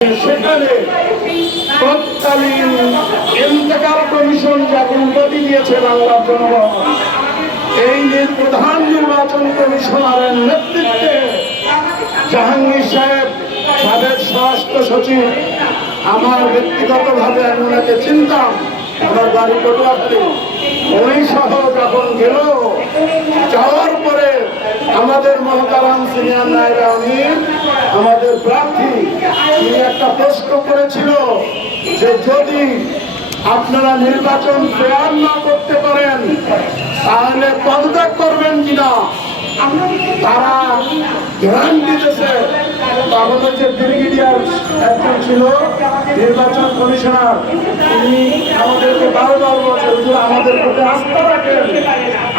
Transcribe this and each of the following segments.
সেখানে তৎকালীন ইন্তেকাল কমিশন যা অনুমতি দিয়েছে বাংলার জনগণ, এই প্রধান নির্বাচন কমিশনারের নেতৃত্বে জাহাঙ্গীর সাহেব, সাবেক স্বরাষ্ট্র সচিব, আমার ব্যক্তিগতভাবে আমি ওনাকে চিনতাম, আমার বাড়ি পটুয়াখালী। উনি সহ যখন গেল, যাওয়ার পরে আমাদের মহতারাম সিনিয়র নায়রা আমাদের প্রার্থী প্রশ্ন করেছিল যে যদি আপনারা নির্বাচন ফেয়ার না করতে পারেন, তাহলে পদত্যাগ করবেন কিনা? তারা গ্রান্ট দিতেছে। তখন হচ্ছে ব্রিগেডিয়ার একজন ছিল, নির্বাচন কমিশনার, তিনি আমাদেরকে বারবার বলছে হুজুর আমাদের প্রতি আস্থা রাখেন।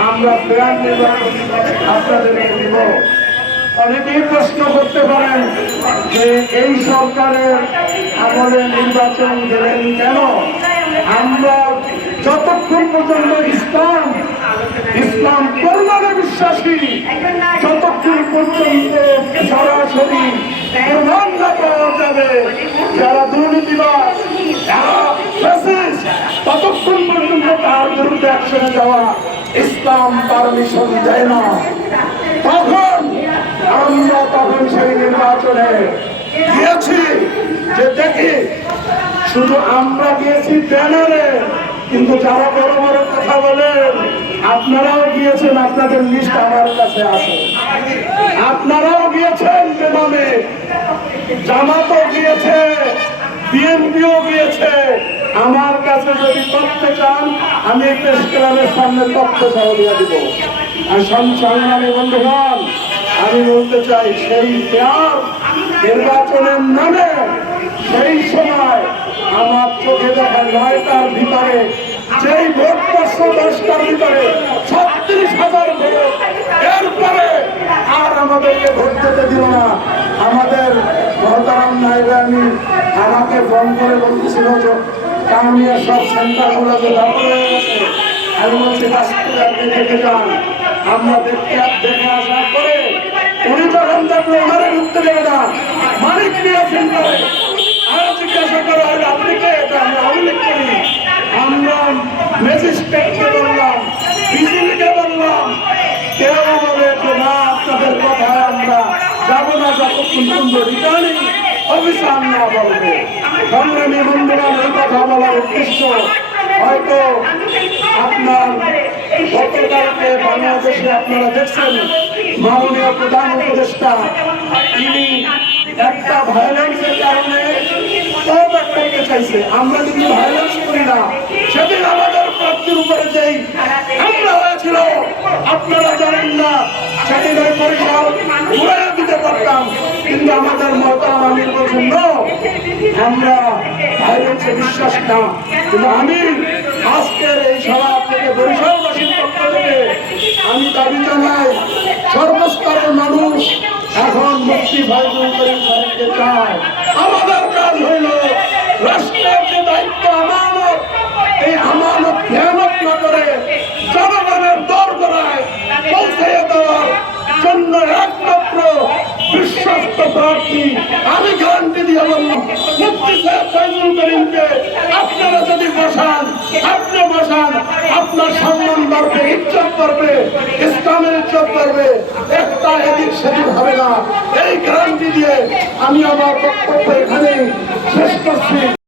আমরা ফেয়ার নির্বাচন আপনাদেরকে দিব। অনেকেই প্রশ্ন করতে পারেন যে এই সরকারের আমলে নির্বাচন দিলেন কেন? আমরা যতক্ষণ পর্যন্ত ইসলাম ইসলাম কল্যাণে বিশ্বাসী যতক্ষণ পর্যন্ত সরাসরি প্রমাণ পাওয়া যাবে যারা fascist, ততক্ষণ পর্যন্ত তার বিরুদ্ধে অ্যাকশনে যাওয়া ইসলাম পারমিশন দেয় না। তখন আমরা তখন সেই নির্বাচনে গিয়েছি যে দেখি শুধু আমরা গিয়েছি ব্যানারে, কিন্তু যারা বড় বড় কথা বলেন, আপনারাও গিয়েছেন, আপনাদের লিস্ট আমার কাছে আছে। আপনারাও গিয়েছেন বেনামে, জামাতও গিয়েছে, বিএনপিও গিয়েছে। আমার কাছে যদি তথ্য চান, আমি প্রেস ক্লাবের সামনে তথ্য সহ দিয়ে দিব। আর সংগ্রামী বন্ধুগণ আমি বলতে চাই, সেই পেয়ার নির্বাচনের নামে সেই সময় আমার চোখে দেখা নয়টার ভিতরে, যেই ভোট পাঁচশো দশটার ভিতরে ছত্রিশ হাজার ভোট, এরপরে আর আমাদেরকে ভোট দিতে দিল না। আমাদের মহতারাম নাইবে আমি আমাকে ফোন করে বলতেছিল যে কামিয়া সব সেন্টারগুলো যে দখল হয়ে আমি বলছি দেখে যান। আমরা দেখতে দেখে আসার পরে উনি যখন দেখল ওনারে ঢুকতে দেবে না। মালিক নিয়ে সেন্টারে আর জিজ্ঞাসা করা হয় আপনি কে? এটা আমি উল্লেখ করি। আমরা ম্যাজিস্ট্রেটকে বললাম, বিজিবিকে বললাম, কেউ যে না আপনাদের কথায় আমরা যাব না, যতক্ষণ পর্যন্ত রিটার্নিং অফিসার না বলবে। সংগ্রামী এই কথা বলার উদ্দেশ্য হয়তো আপনার গতকালকে বাংলাদেশে আপনারা দেখছেন মাননীয় প্রধান উপদেষ্টা তিনি একটা ভায়োলেন্সের কারণে চাইছে। আমরা ভায়োলেন্স করি না আমাদের উপরে আপনারা জানেন না সেদিন ওই পরিসর দিতে পারতাম, কিন্তু আমাদের মহতারাম আমির বলছেন আমরা বিশ্বাস না। কিন্তু আমি দাবি জানাই সর্বস্তরের মানুষ এখন মুক্তি আমাদের কাজ হইল রাষ্ট্রের যে দায়িত্ব, আমানত, এই আমানত খেয়ানত না করে জনগণের দর করায় পৌঁছে দেওয়ার জন্য একমাত্র বিশ্বস্ত প্রার্থী আমি গ্যারান্টি দিয়ে বললাম মুক্তি সাহেব ফয়জুল করিমকে। আপনারা যদি বসান, আপনি বসান, আপনার সম্মান বাড়বে ইজ্জত করবে ইসলামের ইজ্জত করবে একটা এদিক সেদিক হবে না এই গ্যারান্টি দিয়ে আমি আমার বক্তব্য এখানে শেষ করছি।